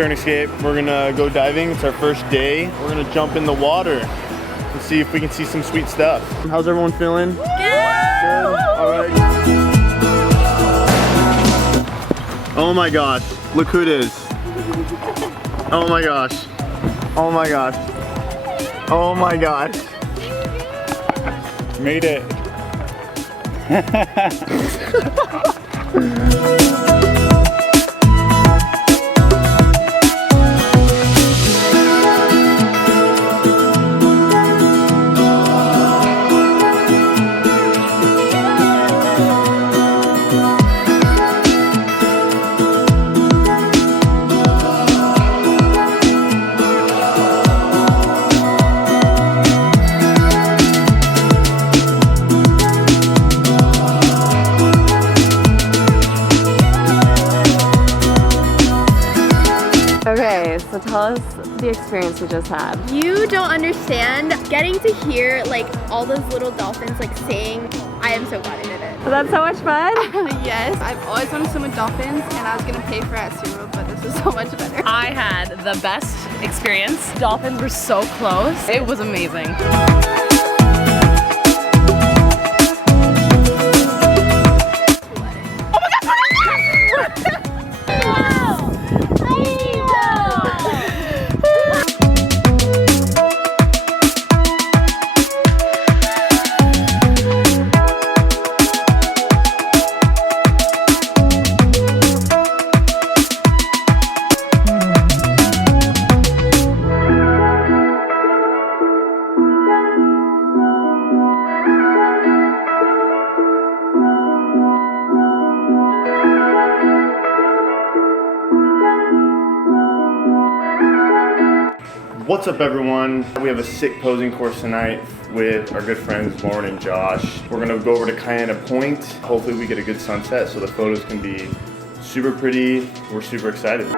Scheurn Escape. We're gonna go diving. It's our first day. We're gonna jump in the water and see if we can see some sweet stuff. How's everyone feeling? Good. All right. Oh my gosh, look who it is. Oh my gosh. Oh my gosh. Oh my gosh. Made it. Okay, so tell us the experience we just had. You don't understand getting to hear like all those little dolphins like saying, I am so glad I did it. Was that so much fun? Yes, I've always wanted to swim with dolphins and I was gonna pay for it at SeaWorld, but this was so much better. I had the best experience. Dolphins were so close. It was amazing. What's up everyone? We have a sick posing course tonight with our good friends Lauren and Josh. We're gonna go over to Kayana Point. Hopefully we get a good sunset so the photos can be super pretty. We're super excited.